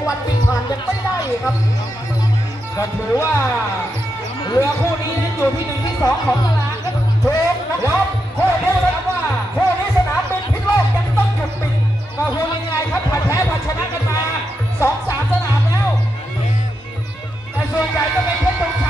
งวันปิดผ่านยังไม่ได้ครับก็ถือว่าเรือคู่นี้นั้นอยู่ที่หนึ่งที่สองของตารางครับถูกนะครับคู่นี้แสดงว่าคู่นี้สนามเป็นพิษโลกยังต้องหยุดปิดก็คือยังไงครับผัดแพ้ผัดชนะกันมาสองสามสนามแล้ว แต่ส่วนใหญ่ก็เป็นเพชรตรงชัย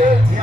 Yeah.